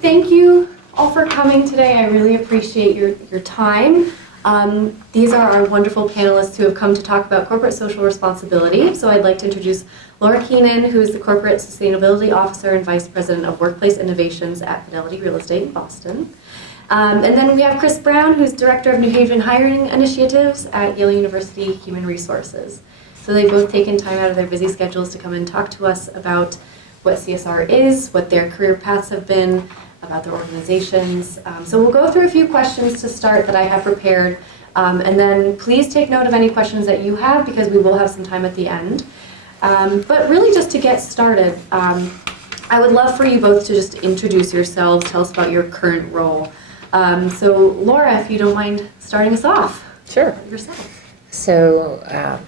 thank you all for coming today. I really appreciate your time. These are our wonderful panelists who have come to talk about corporate social responsibility. So I'd like to introduce Laura Keenan, who is the Corporate Sustainability Officer and Vice President of Workplace Innovations at Fidelity Real Estate in Boston. And then we have Chris Brown, who's Director of New Haven Hiring Initiatives at Yale University Human Resources. So they've both taken time out of their busy schedules to come and talk to us about what CSR is, what their career paths have been, about their organizations. So we'll go through a few questions to start that I have prepared. And then please take note of any questions that you have because we will have some time at the end. But really just to get started, I would love for you both to just introduce yourselves, tell us about your current role. So Laura, if you don't mind starting us off. Sure. Yourself. So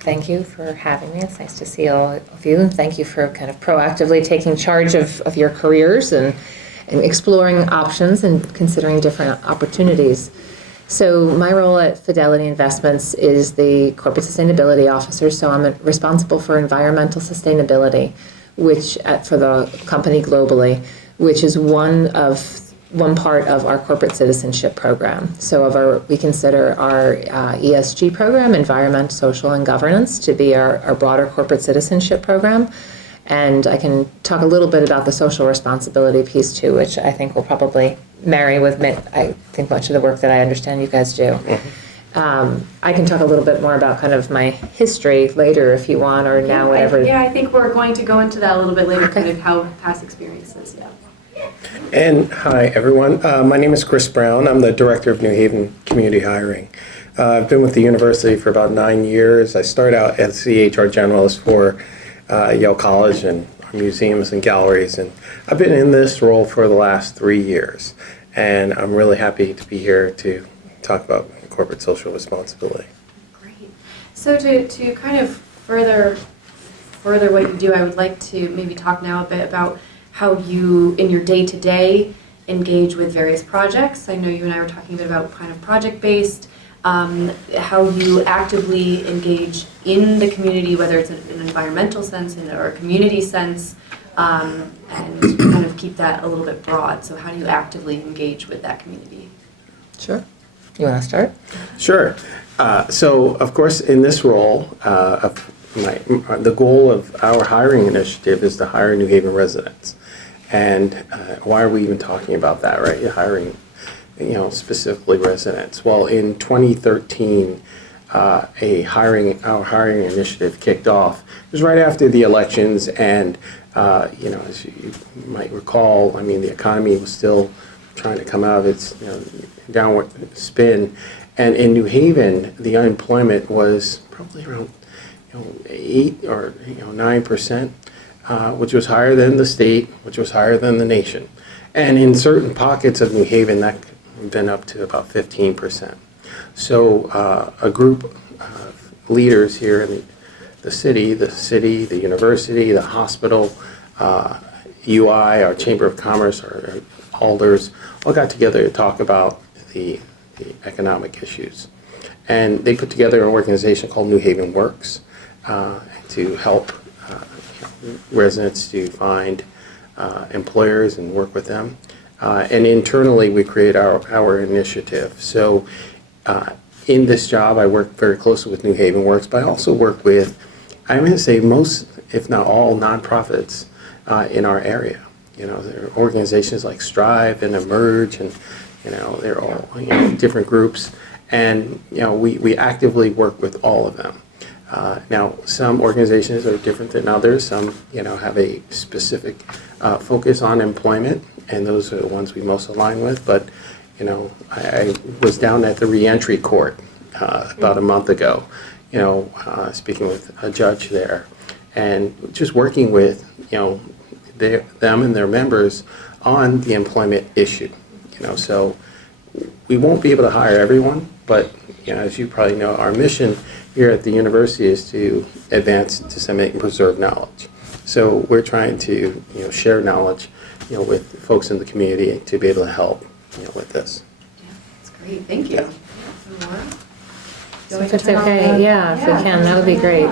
thank you for having me. It's nice to see all of you. And thank you for kind of proactively taking charge of your careers and exploring options and considering different opportunities. So my role at Fidelity Investments is the Corporate Sustainability Officer, so I'm responsible for environmental sustainability, which for the company globally, which is one part of our corporate citizenship program. So we consider our ESG program, environment, social, and governance, to be our broader corporate citizenship program. And I can talk a little bit about the social responsibility piece too, which I think will probably marry with I think much of the work that I understand you guys do. Mm-hmm. I can talk a little bit more about kind of my history later if you want, or now, whatever. I think we're going to go into that a little bit later, kind of how past experiences, yeah. And hi, everyone. My name is Chris Brown. I'm the Director of New Haven Community Hiring. I've been with the university for about 9 years. I started out as the HR generalist for Yale College and museums and galleries, and I've been in this role for the last 3 years, and I'm really happy to be here to talk about corporate social responsibility. Great. So to kind of further what you do, I would like to maybe talk now a bit about how you, in your day-to-day, engage with various projects. I know you and I were talking a bit about kind of project-based, how you actively engage in the community, whether it's in an environmental sense or a community sense, and kind of keep that a little bit broad. So how do you actively engage with that community? Sure. You want to start? Sure. So, of course, in this role, the goal of our hiring initiative is to hire New Haven residents. And why are we even talking about that, right? You're hiring, specifically residents. Well, in 2013, our hiring initiative kicked off. It was right after the elections, and as you might recall, the economy was still trying to come out of its downward spin, and in New Haven, the unemployment was probably around 8 or 9%, which was higher than the state, which was higher than the nation, and in certain pockets of New Haven, that been up to about 15%. So a group of leaders here in the city, the university, the hospital, UI, our Chamber of Commerce, our alders, all got together to talk about the economic issues. And they put together an organization called New Haven Works to help residents to find employers and work with them. And internally, we create our initiative. So in this job, I work very closely with New Haven Works, but I also work with, I'm going to say most, if not all, nonprofits in our area. There are organizations like Strive and Emerge, and they're all different groups, and we actively work with all of them. Now, some organizations are different than others. Some have a specific focus on employment, and those are the ones we most align with. But I was down at the reentry court about a month ago, speaking with a judge there, and just working with them and their members on the employment issue. So we won't be able to hire everyone, but as you probably know, our mission here at the university is to advance, disseminate, and preserve knowledge. So we're trying to share knowledge with folks in the community to be able to help with this. Yeah, that's great. Thank you. Laura? So if it's okay, if we can, that would be great.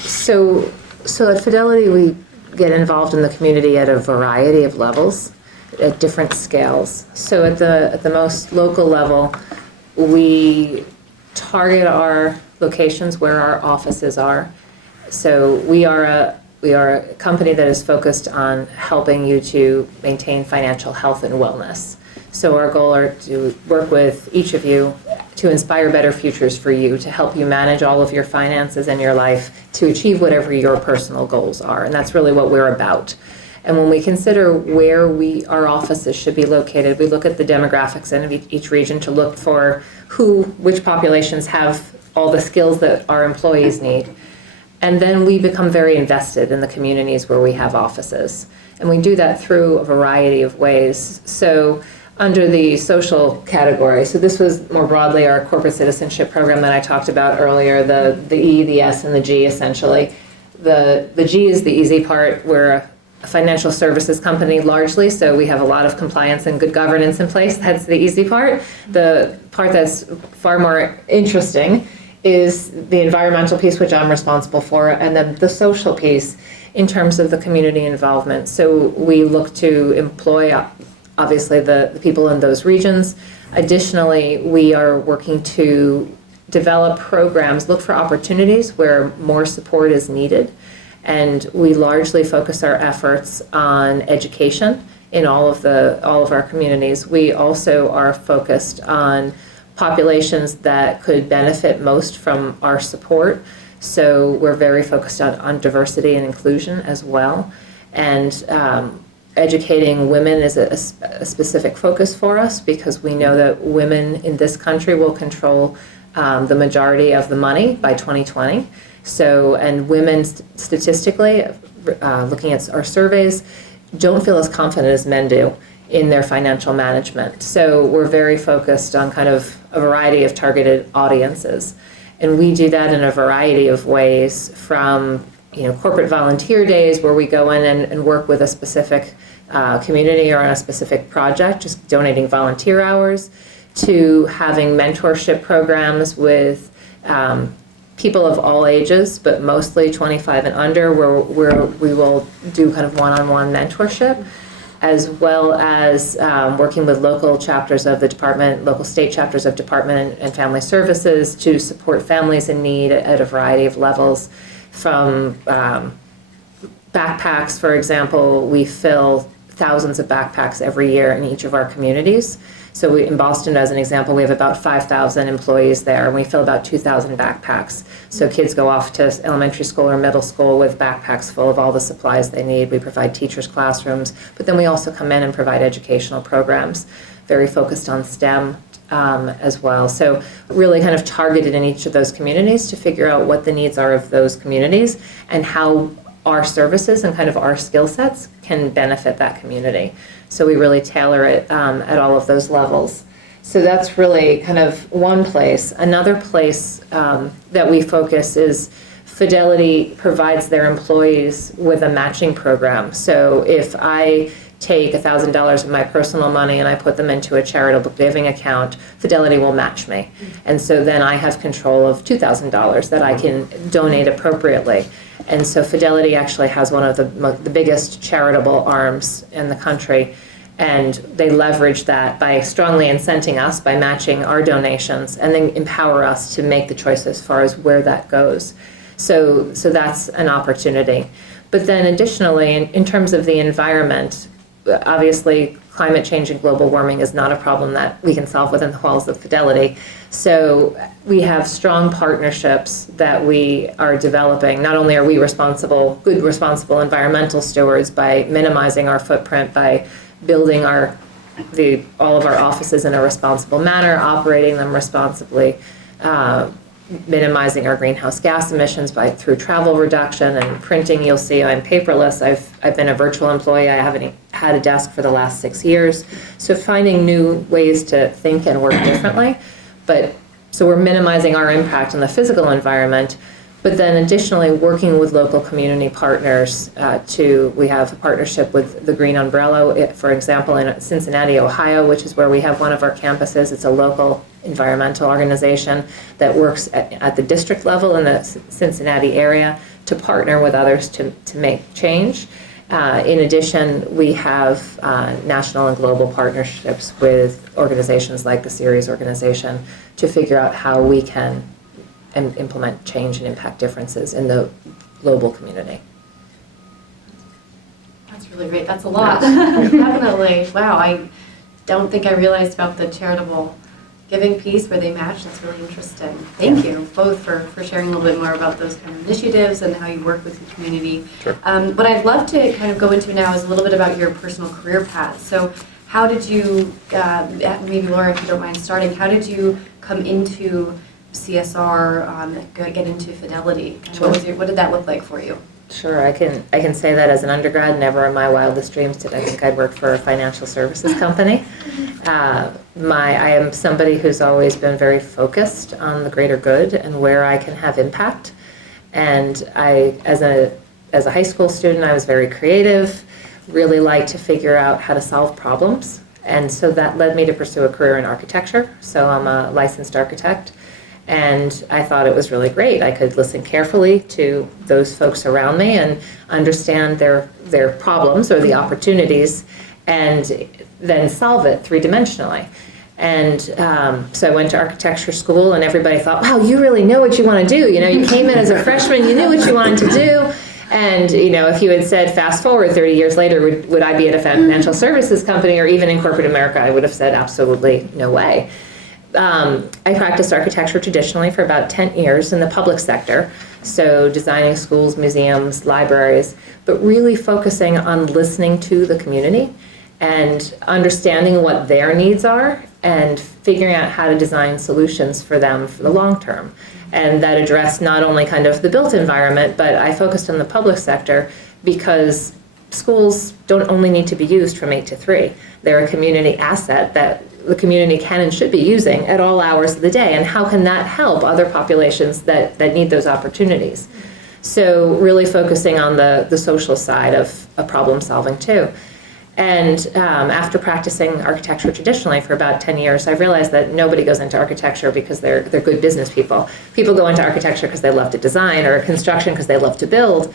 So at Fidelity, we get involved in the community at a variety of levels. at different scales. So at the most local level, we target our locations where our offices are. So we are a company that is focused on helping you to maintain financial health and wellness. So our goal are to work with each of you to inspire better futures for you, to help you manage all of your finances and your life, to achieve whatever your personal goals are. And that's really what we're about. And when we consider where our offices should be located, we look at the demographics in each region to look for which populations have all the skills that our employees need. And then we become very invested in the communities where we have offices. And we do that through a variety of ways. So under the social category, so this was more broadly our corporate citizenship program that I talked about earlier, the E, the S, and the G essentially. The G is the easy part. We're a financial services company largely, so we have a lot of compliance and good governance in place. That's the easy part. The part that's far more interesting is the environmental piece, which I'm responsible for, and then the social piece in terms of the community involvement. So we look to employ, obviously, the people in those regions. Additionally, we are working to develop programs, look for opportunities where more support is needed. And we largely focus our efforts on education in all of our communities. We also are focused on populations that could benefit most from our support. So we're very focused on diversity and inclusion as well. And educating women is a specific focus for us, because we know that women in this country will control the majority of the money by 2020. So, and women statistically, looking at our surveys, don't feel as confident as men do in their financial management. So we're very focused on kind of a variety of targeted audiences. And we do that in a variety of ways, from corporate volunteer days where we go in and work with a specific community or on a specific project, just donating volunteer hours, to having mentorship programs with people of all ages, but mostly 25 and under, where we will do kind of one-on-one mentorship, as well as working with local chapters of the department, local state chapters of Department and Family Services to support families in need at a variety of levels. From backpacks, for example, we fill thousands of backpacks every year in each of our communities. So in Boston, as an example, we have about 5,000 employees there, and we fill about 2,000 backpacks. So kids go off to elementary school or middle school with backpacks full of all the supplies they need. We provide teachers' classrooms, but then we also come in and provide educational programs, very focused on STEM as well. So really kind of targeted in each of those communities to figure out what the needs are of those communities and how our services and kind of our skill sets can benefit that community. So we really tailor it at all of those levels. So that's really kind of one place. Another place that we focus is Fidelity provides their employees with a matching program. So if I take $1,000 of my personal money and I put them into a charitable giving account, Fidelity will match me. And so then I have control of $2,000 that I can donate appropriately. And so Fidelity actually has one of the biggest charitable arms in the country, and they leverage that by strongly incenting us by matching our donations, and then empower us to make the choice as far as where that goes. So that's an opportunity. But then additionally, in terms of the environment, obviously climate change and global warming is not a problem that we can solve within the walls of Fidelity. So we have strong partnerships that we are developing. Not only are we good responsible environmental stewards by minimizing our footprint, by building all of our offices in a responsible manner, operating them responsibly, minimizing our greenhouse gas emissions through travel reduction and printing. You'll see I'm paperless. I've been a virtual employee. I haven't had a desk for the last 6 years. So finding new ways to think and work differently. So we're minimizing our impact on the physical environment, but then additionally working with local community partners we have a partnership with the Green Umbrella, for example, in Cincinnati, Ohio, which is where we have one of our campuses. It's a local environmental organization that works at the district level in the Cincinnati area to partner with others to make change. In addition, we have national and global partnerships with organizations like the Series organization to figure out how we can implement change and impact differences in the global community. That's really great. That's a lot. Definitely. Wow. I don't think I realized about the charitable giving piece where they match. That's really interesting. Thank you both for sharing a little bit more about those kind of initiatives and how you work with your community. Sure. What I'd love to kind of go into now is a little bit about your personal career path. So how did you, maybe Laura, if you don't mind starting, how did you come into CSR, get into Fidelity? Sure. What did that look like for you? Sure, I can say that as an undergrad, never in my wildest dreams did I think I'd work for a financial services company. I am somebody who's always been very focused on the greater good and where I can have impact. And as a high school student, I was very creative, really liked to figure out how to solve problems. And so that led me to pursue a career in architecture. So I'm a licensed architect. And I thought it was really great. I could listen carefully to those folks around me and understand their problems or the opportunities and then solve it three-dimensionally. And so I went to architecture school and everybody thought, wow, you really know what you want to do. You know, you came in as a freshman, you knew what you wanted to do. And, you know, if you had said fast forward 30 years later, would I be at a financial services company or even in corporate America, I would have said absolutely no way. I practiced architecture traditionally for about 10 years in the public sector, so designing schools, museums, libraries, but really focusing on listening to the community and understanding what their needs are and figuring out how to design solutions for them for the long term. And that addressed not only kind of the built environment, but I focused on the public sector because schools don't only need to be used from 8 to 3. They're a community asset that the community can and should be using at all hours of the day, and how can that help other populations that need those opportunities? So really focusing on the social side of problem solving too. And after practicing architecture traditionally for about 10 years, I realized that nobody goes into architecture because they're good business people. People go into architecture because they love to design, or construction because they love to build.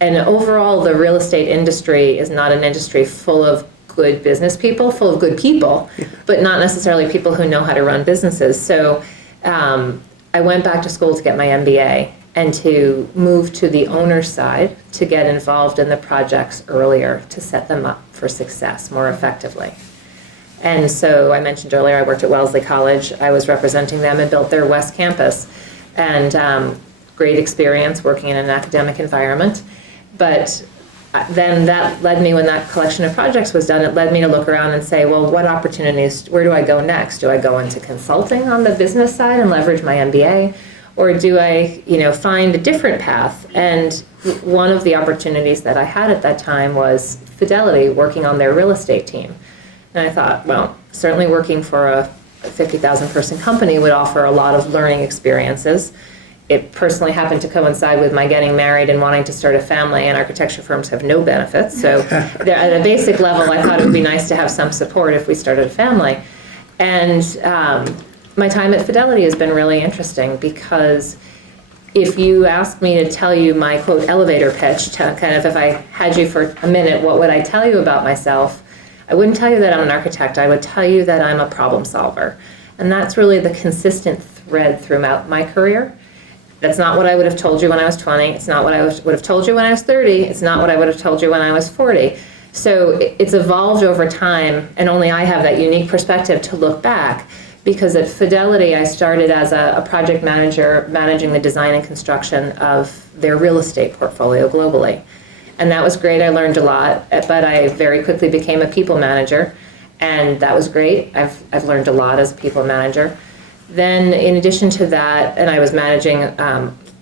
And overall, the real estate industry is not an industry full of good business people, full of good people, but not necessarily people who know how to run businesses. So I went back to school to get my MBA and to move to the owner's side to get involved in the projects earlier to set them up for success more effectively. And so I mentioned earlier I worked at Wellesley College. I was representing them and built their West Campus. And great experience working in an academic environment. But then that led me, when that collection of projects was done, it led me to look around and say, well, what opportunities, where do I go next? Do I go into consulting on the business side and leverage my MBA? Or do I, find a different path? And one of the opportunities that I had at that time was Fidelity, working on their real estate team. And I thought, well, certainly working for a 50,000 person company would offer a lot of learning experiences. It personally happened to coincide with my getting married and wanting to start a family, and architecture firms have no benefits. So at a basic level, I thought it would be nice to have some support if we started a family. And my time at Fidelity has been really interesting because if you asked me to tell you my, quote, elevator pitch, to kind of if I had you for a minute, what would I tell you about myself? I wouldn't tell you that I'm an architect. I would tell you that I'm a problem solver. And that's really the consistent thread throughout my career. That's not what I would have told you when I was 20. It's not what I would have told you when I was 30. It's not what I would have told you when I was 40. So it's evolved over time, and only I have that unique perspective to look back. Because at Fidelity, I started as a project manager managing the design and construction of their real estate portfolio globally. And that was great. I learned a lot, but I very quickly became a people manager, and that was great. I've learned a lot as a people manager. Then in addition to that, and I was managing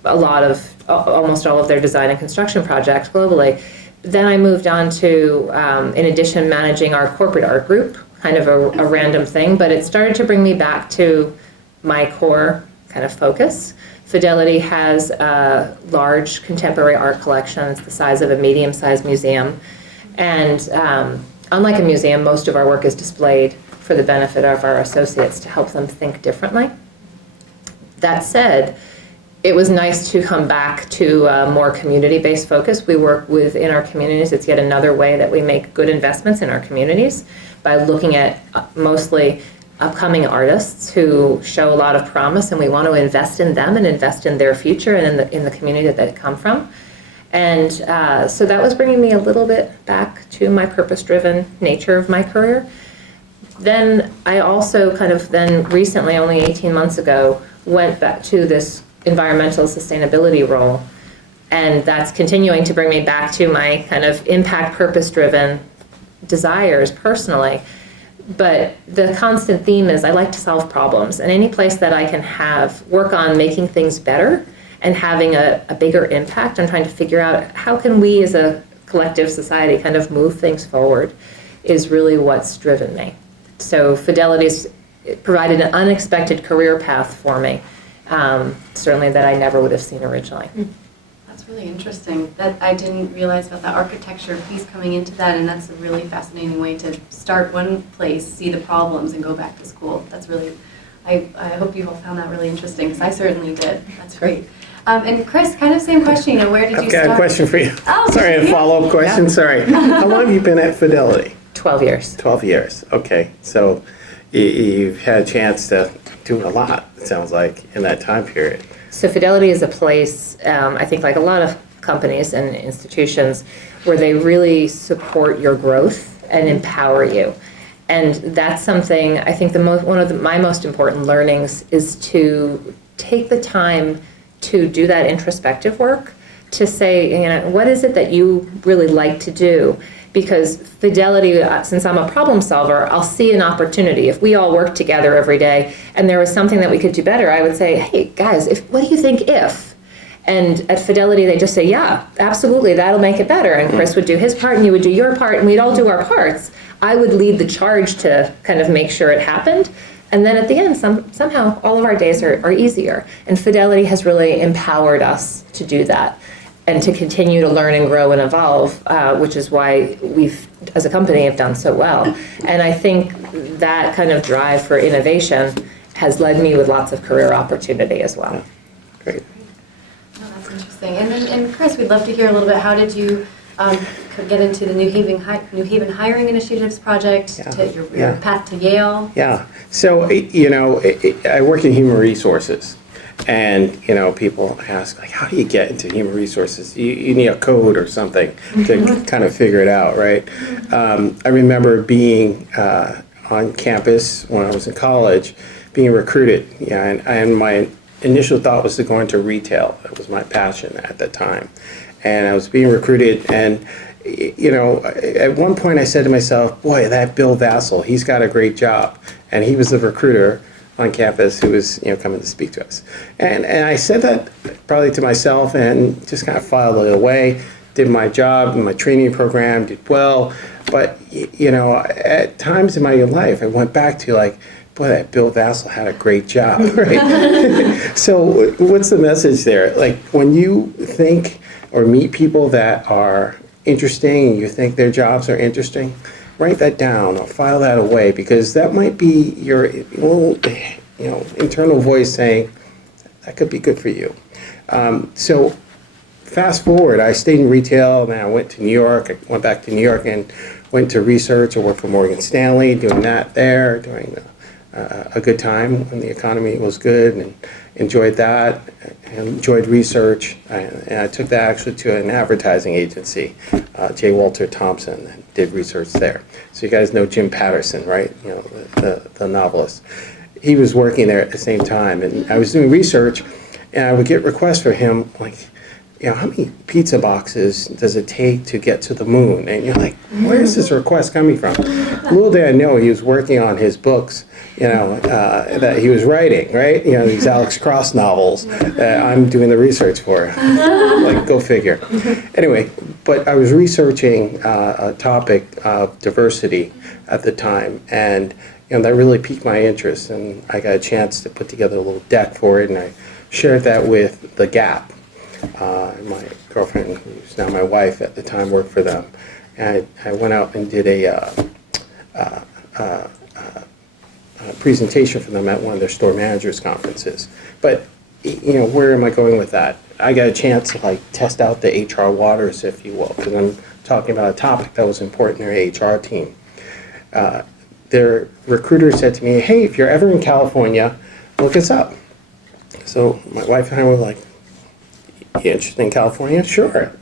almost all of their design and construction projects globally. Then I moved on to, in addition, managing our corporate art group, kind of a random thing, but it started to bring me back to my core kind of focus. Fidelity has large contemporary art collections, the size of a medium-sized museum. And unlike a museum, most of our work is displayed for the benefit of our associates to help them think differently. That said, it was nice to come back to a more community-based focus. We work within our communities. It's yet another way that we make good investments in our communities by looking at mostly upcoming artists who show a lot of promise, and we want to invest in them and invest in their future and in the community that they come from. And so that was bringing me a little bit back to my purpose-driven nature of my career. Then I also kind of then recently, only 18 months ago, went back to this environmental sustainability role. And that's continuing to bring me back to my kind of impact purpose-driven desires personally. But the constant theme is I like to solve problems. And any place that I can work on making things better and having a bigger impact, I'm trying to figure out how can we as a collective society kind of move things forward is really what's driven me. So Fidelity's provided an unexpected career path for me, certainly that I never would have seen originally. That's really interesting. That I didn't realize about the architecture piece coming into that, and that's a really fascinating way to start one place, see the problems, and go back to school. That's really, I hope you all found that really interesting, because I certainly did. That's great. And Chris, kind of same question, where did you start? I've got a question for you. Oh, sorry, a follow-up question, sorry. How long have you been at Fidelity? 12 years. 12 years, okay. So you've had a chance to do a lot, it sounds like, in that time period. So Fidelity is a place, I think like a lot of companies and institutions, where they really support your growth and empower you. And that's something, I think one of my most important learnings is to take the time to do that introspective work, to say, what is it that you really like to do? Because Fidelity, since I'm a problem solver, I'll see an opportunity. If we all work together every day and there was something that we could do better, I would say, hey, guys, what do you think if? And at Fidelity, they just say, yeah, absolutely, that'll make it better. And Chris would do his part, and you would do your part, and we'd all do our parts. I would lead the charge to kind of make sure it happened. And then at the end, somehow, all of our days are easier. And Fidelity has really empowered us to do that and to continue to learn and grow and evolve, which is why we've, as a company, have done so well. And I think that kind of drive for innovation has led me with lots of career opportunity as well. Great. Oh, that's interesting. And Chris, we'd love to hear a little bit, how did you get into the New Haven Hiring Initiatives project, to your path to Yale? Yeah, so, I work in human resources. And, people ask, like, how do you get into human resources? You need a code or something to kind of figure it out, right? I remember being on campus when I was in college, being recruited, and my initial thought was to go into retail. That was my passion at that time. And I was being recruited, and, at one point I said to myself, boy, that Bill Vassell, he's got a great job. And he was the recruiter on campus who was coming to speak to us. And I said that probably to myself and just kind of filed it away, did my job, my training program, did well. But, at times in my life, I went back to like, boy, that Bill Vassell had a great job, right? So what's the message there? Like when you think or meet people that are interesting and you think their jobs are interesting, write that down or file that away, because that might be your little, internal voice saying that could be good for you. So fast forward, I stayed in retail, and then I went to New York. I went back to New York and went to research. I worked for Morgan Stanley, doing that there, doing a good time when the economy was good, and enjoyed that, and enjoyed research. And I took that actually to an advertising agency, J. Walter Thompson, and did research there. So you guys know Jim Patterson, right? The novelist. He was working there at the same time, and I was doing research, and I would get requests for him, like, how many pizza boxes does it take to get to the moon? And you're like, where's this request coming from? Little did I know he was working on his books, that he was writing, right? These Alex Cross novels that I'm doing the research for. Like, go figure. Anyway, but I was researching a topic of diversity at the time, and that really piqued my interest, and I got a chance to put together a little deck for it, and I shared that with The Gap. My girlfriend, who's now my wife at the time, worked for them. And I went out and did a presentation for them at one of their store managers conferences. But where am I going with that? I got a chance to like test out the HR waters, if you will, because I'm talking about a topic that was important in their HR team. Their recruiter said to me, hey, if you're ever in California, look us up. So my wife and I were like, you interested in California? Sure.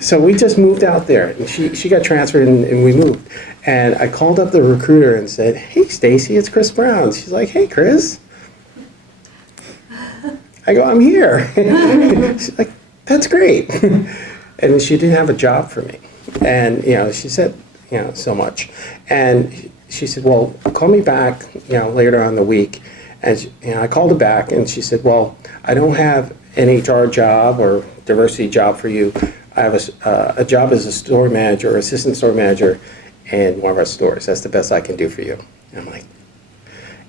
So we just moved out there, and she got transferred, and we moved. And I called up the recruiter and said, hey, Stacy, it's Chris Brown. She's like, hey, Chris. I go, I'm here. She's like, that's great. And she didn't have a job for me. And, she said, so much. And she said, well, call me back, later on in the week. And I called her back, and she said, well, I don't have an HR job or diversity job for you. I have a job as a store manager or assistant store manager in one of our stores. That's the best I can do for you. And I'm like,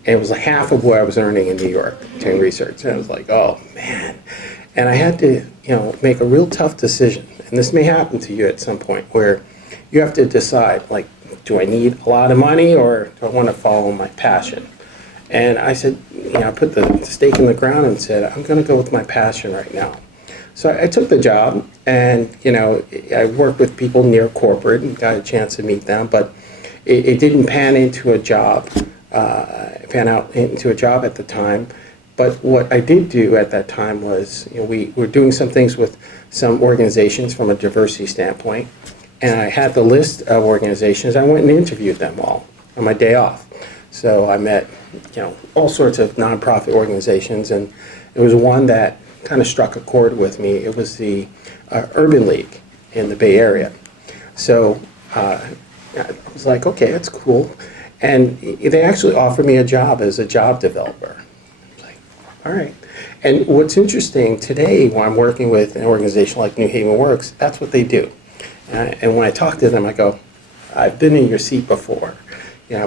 and it was like half of what I was earning in New York doing research. And I was like, oh, man. And I had to, make a real tough decision. And this may happen to you at some point where you have to decide, like, do I need a lot of money or do I want to follow my passion? And I said, I put the stake in the ground and said, I'm going to go with my passion right now. So I took the job, and, I worked with people near corporate and got a chance to meet them, but it didn't pan out into a job at the time. But what I did do at that time was, we were doing some things with some organizations from a diversity standpoint, and I had the list of organizations. I went and interviewed them all on my day off. So I met, all sorts of nonprofit organizations, and there was one that kind of struck a chord with me. It was the Urban League in the Bay Area. So I was like, okay, that's cool. And they actually offered me a job as a job developer. I was like, all right. And what's interesting today, when I'm working with an organization like New Haven Works, that's what they do. And when I talk to them, I go, I've been in your seat before.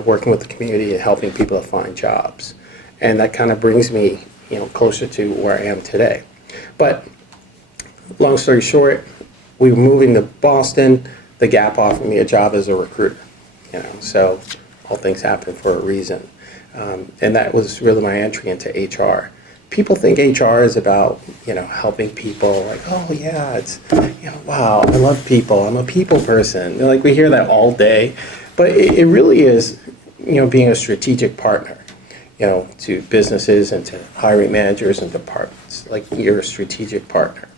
Working with the community and helping people to find jobs. And that kind of brings me, closer to where I am today. But long story short, we were moving to Boston. The Gap offered me a job as a recruiter. So all things happen for a reason. And that was really my entry into HR. People think HR is about, helping people. Like, oh yeah, it's, wow, I love people. I'm a people person. Like, we hear that all day. But it really is, being a strategic partner, to businesses and to hiring managers and departments. Like, you're a strategic partner.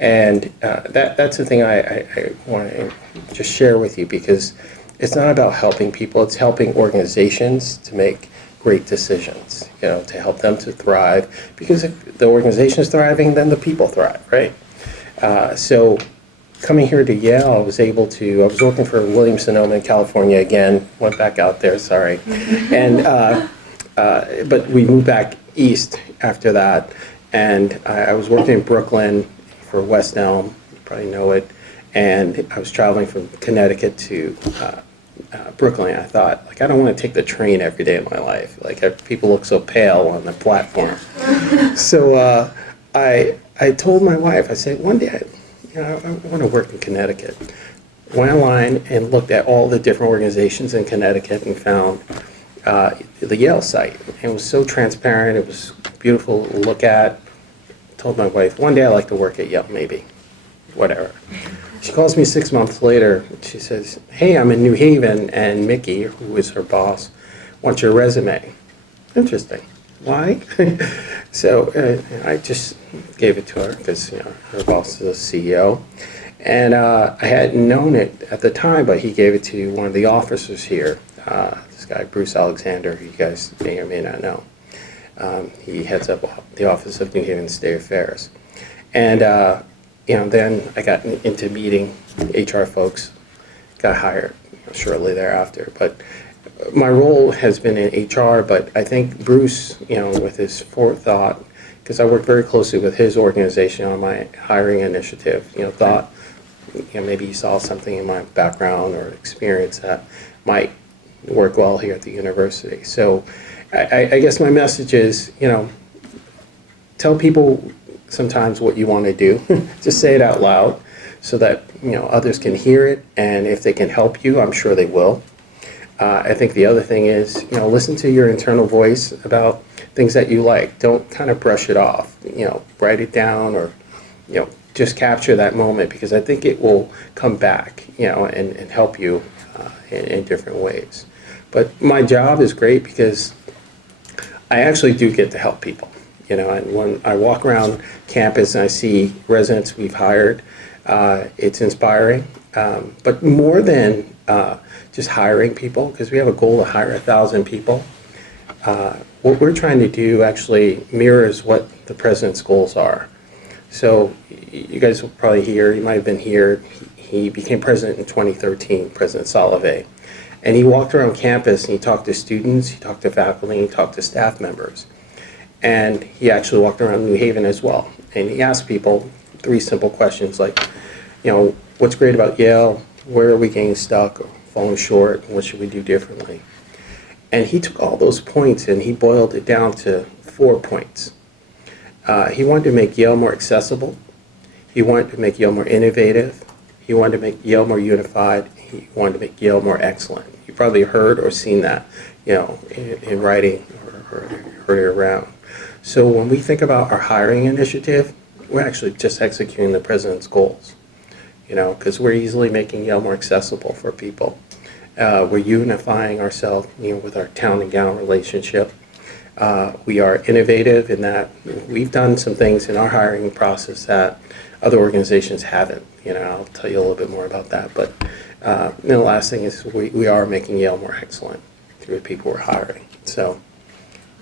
And that's the thing I want to just share with you, because it's not about helping people. It's helping organizations to make great decisions, to help them to thrive. Because if the organization is thriving, then the people thrive, right? So coming here to Yale, I was working for Williams-Sonoma in California again, went back out there, sorry. And, but we moved back east after that, and I was working in Brooklyn for West Elm, you probably know it, and I was traveling from Connecticut to Brooklyn. I thought, like, I don't want to take the train every day of my life. Like, people look so pale on the platform. So I told my wife, I said, one day, I want to work in Connecticut. Went online and looked at all the different organizations in Connecticut and found the Yale site. It was so transparent. It was beautiful to look at. Told my wife, one day I'd like to work at Yale, maybe. Whatever. She calls me 6 months later. She says, hey, I'm in New Haven, and Mickey, who is her boss, wants your resume. Interesting. Why? So I just gave it to her because her boss is a CEO. And I hadn't known it at the time, but he gave it to one of the officers here, this guy, Bruce Alexander, who you guys may or may not know. He heads up the Office of New Haven State Affairs. And then I got into meeting HR folks, got hired shortly thereafter. But my role has been in HR, but I think Bruce, with his forethought, because I worked very closely with his organization on my hiring initiative, thought, maybe he saw something in my background or experience that might work well here at the university. So I guess my message is, tell people sometimes what you want to do. Just say it out loud so that, others can hear it. And if they can help you, I'm sure they will. I think the other thing is, listen to your internal voice about things that you like. Don't kind of brush it off. Write it down, or just capture that moment, because I think it will come back, and help you in different ways. But my job is great because I actually do get to help people. And when I walk around campus and I see residents we've hired, it's inspiring. But more than just hiring people, because we have a goal to hire 1,000 people, what we're trying to do actually mirrors what the president's goals are. So you guys will probably hear, you might have been here, he became president in 2013, President Salave. And he walked around campus and he talked to students, he talked to faculty, he talked to staff members. And he actually walked around New Haven as well. And he asked people 3 simple questions like, what's great about Yale? Where are we getting stuck or falling short? What should we do differently? And he took all those points and he boiled it down to 4 points. He wanted to make Yale more accessible. He wanted to make Yale more innovative. He wanted to make Yale more unified. He wanted to make Yale more excellent. You probably heard or seen that, in writing or heard it around. So when we think about our hiring initiative, we're actually just executing the president's goals, because we're easily making Yale more accessible for people. We're unifying ourselves, with our town and gown relationship. We are innovative in that we've done some things in our hiring process that other organizations haven't. I'll tell you a little bit more about that. But the last thing is we are making Yale more excellent through the people we're hiring. So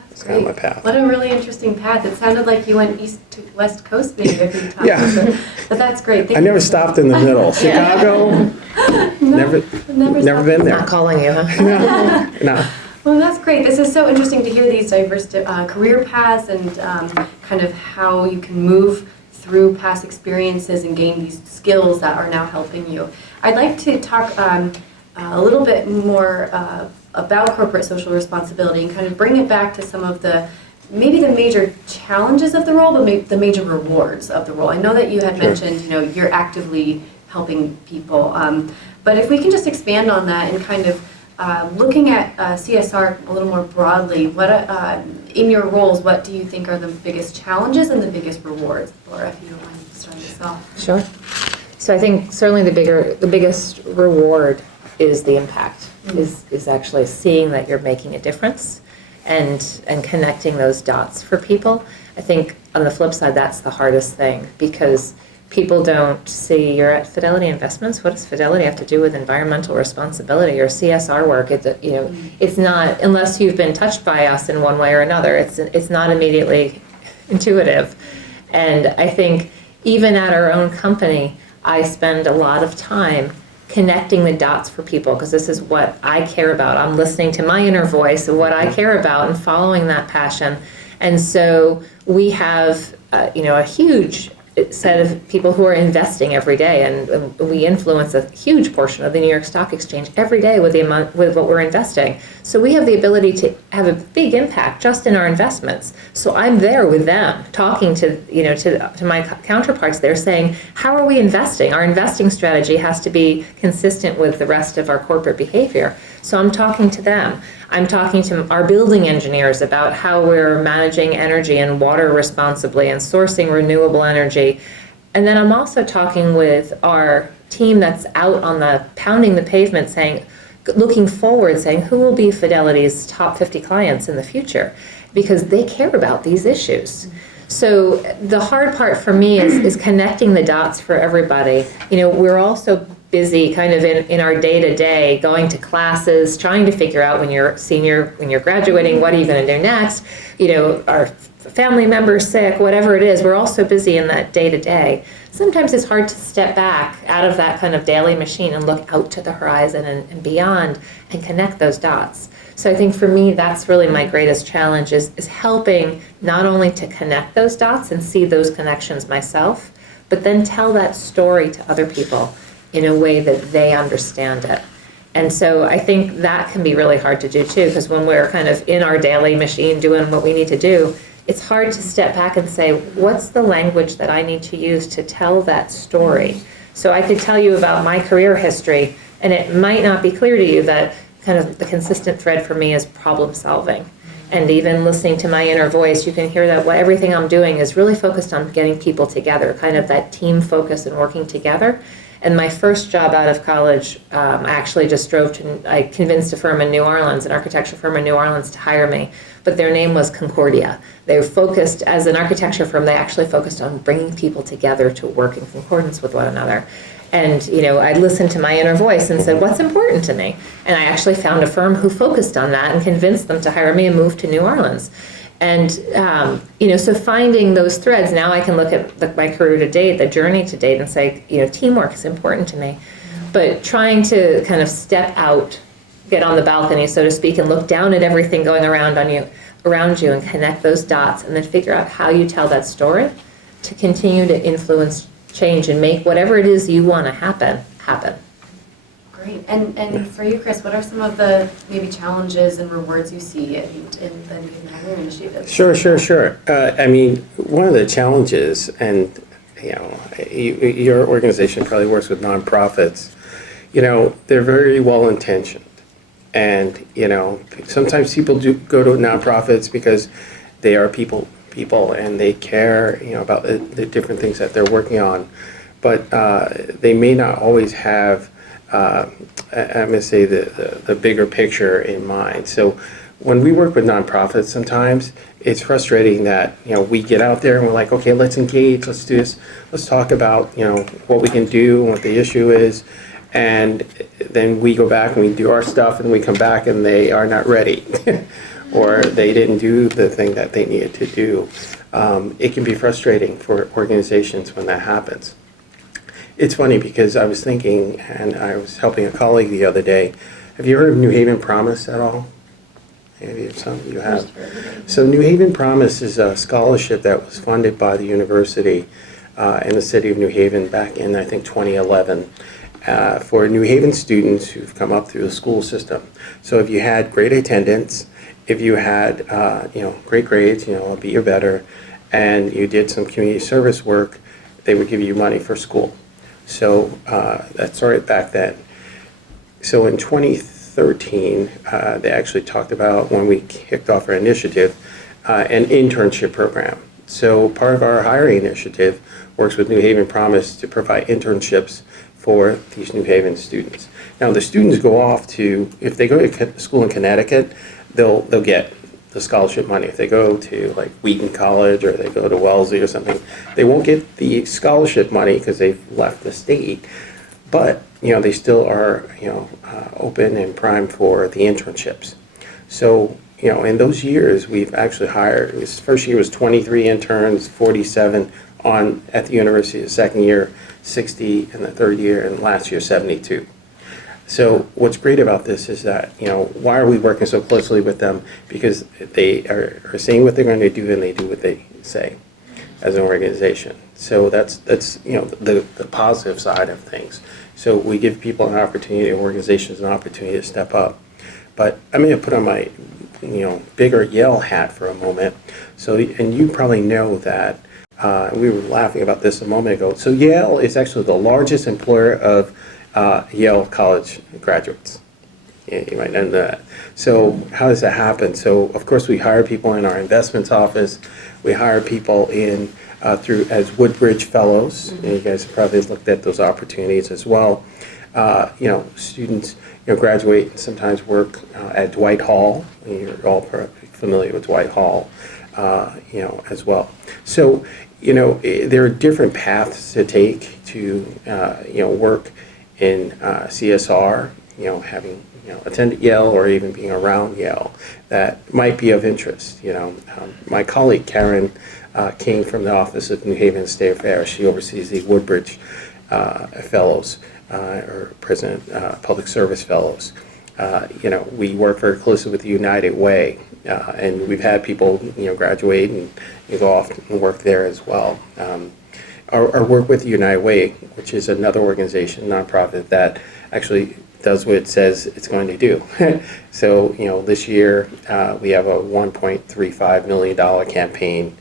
that's kind of my path. What a really interesting path. It sounded like you went east to west coast maybe a few times. Yeah. But that's great. Thank I never stopped in the middle. Chicago, never been there. Not calling you, huh? No. Well, that's great. This is so interesting to hear these diverse career paths and kind of how you can move through past experiences and gain these skills that are now helping you. I'd like to talk a little bit more about corporate social responsibility and kind of bring it back to some of maybe the major challenges of the role, but the major rewards of the role. I know that you had mentioned, you're actively helping people, but if we can just expand on that and kind of looking at CSR a little more broadly, what in your roles, what do you think are the biggest challenges and the biggest rewards? Laura, if you don't mind starting us off. Sure. So I think certainly the biggest reward is the impact, is actually seeing that you're making a difference and connecting those dots for people. I think on the flip side, that's the hardest thing, because people don't see you're at Fidelity Investments. What does Fidelity have to do with environmental responsibility or CSR work? It's not, unless you've been touched by us in one way or another, it's not immediately intuitive. And I think even at our own company, I spend a lot of time connecting the dots for people, because this is what I care about. I'm listening to my inner voice of what I care about and following that passion. And so we have, a huge set of people who are investing every day, and we influence a huge portion of the New York Stock Exchange every day with what we're investing. So we have the ability to have a big impact just in our investments. So I'm there with them, talking to my counterparts there, saying, how are we investing? Our investing strategy has to be consistent with the rest of our corporate behavior. So I'm talking to them. I'm talking to our building engineers about how we're managing energy and water responsibly and sourcing renewable energy. And then I'm also talking with our team that's out on pounding the pavement, looking forward, saying who will be Fidelity's top 50 clients in the future, because they care about these issues. So the hard part for me is connecting the dots for everybody. We're also busy kind of in our day-to-day, going to classes, trying to figure out when you're senior, when you're graduating, what are you going to do next? Our family member's sick, whatever it is, we're all so busy in that day-to-day. Sometimes it's hard to step back out of that kind of daily machine and look out to the horizon and beyond and connect those dots. So I think for me, that's really my greatest challenge is helping not only to connect those dots and see those connections myself, but then tell that story to other people in a way that they understand it. And so I think that can be really hard to do too, because when we're kind of in our daily machine doing what we need to do, it's hard to step back and say, what's the language that I need to use to tell that story? So I could tell you about my career history, and it might not be clear to you that kind of the consistent thread for me is problem solving. And even listening to my inner voice, you can hear that everything I'm doing is really focused on getting people together, kind of that team focus and working together. And my first job out of college, I actually just I convinced a firm in New Orleans, an architecture firm in New Orleans, to hire me. But their name was Concordia. They were focused, as an architecture firm, they actually focused on bringing people together to work in concordance with one another. And, I listened to my inner voice and said, what's important to me? And I actually found a firm who focused on that and convinced them to hire me and move to New Orleans. And, so finding those threads, now I can look at my career to date, the journey to date, and say, teamwork is important to me. But trying to kind of step out, get on the balcony, so to speak, and look down at everything going around you and connect those dots, and then figure out how you tell that story to continue to influence change and make whatever it is you want to happen. Great. And for you, Chris, what are some of the maybe challenges and rewards you see in the New Haven initiative? Sure. One of the challenges, and your organization probably works with nonprofits. They're very well intentioned, and sometimes people do go to nonprofits because they are people and they care about the different things that they're working on, but they may not always have I'm going to say the bigger picture in mind. So when we work with nonprofits, sometimes it's frustrating that we get out there and we're like, okay, let's engage, let's do this, let's talk about what we can do and what the issue is, and then we go back and we do our stuff and we come back and they are not ready. Or they didn't do the thing that they needed to do. It can be frustrating for organizations when that happens. It's funny because I was thinking, and I was helping a colleague the other day. Have you heard of New Haven Promise at all? Maybe some of you have. So New Haven Promise is a scholarship that was funded by the university in the city of New Haven back in, I think, 2011. For New Haven students who've come up through the school system. So if you had great attendance, if you had great grades, a B or better, and you did some community service work, they would give you money for school. So that started back then. So in 2013, they actually talked about, when we kicked off our initiative, an internship program. So part of our hiring initiative works with New Haven Promise to provide internships for these New Haven students. Now the students go off to, if they go to school in Connecticut, they'll get the scholarship money. If they go to like Wheaton College or they go to Wellesley or something, they won't get the scholarship money because they've left the state. But they still are open and primed for the internships. So in those years we've actually hired. This first year was 23 interns, 47 at the university. The second year 60, and the third year, and last year 72. So what's great about this is that, why are we working so closely with them? Because they are saying what they're going to do and they do what they say as an organization. So that's the positive side of things. So we give people an opportunity, organizations an opportunity to step up. But I'm going to put on my bigger Yale hat for a moment. So, and you probably know that we were laughing about this a moment ago. So Yale is actually the largest employer of Yale College graduates. Yeah, you might know that. So how does that happen? So of course we hire people in our investments office. We hire people in as Woodbridge Fellows. And you guys have probably looked at those opportunities as well. Students graduate and sometimes work at Dwight Hall. You're all familiar with Dwight Hall, as well. So there are different paths to take to work in CSR, having attended Yale or even being around Yale, that might be of interest. My colleague Karen came from the Office of New Haven State Affairs. She oversees the Woodbridge Fellows, or President Public Service Fellows. We work very closely with the United Way, and we've had people graduate and go off and work there as well. Our work with the United Way, which is another organization, nonprofit, that actually does what it says it's going to do. So, this year we have a $1.35 million campaign,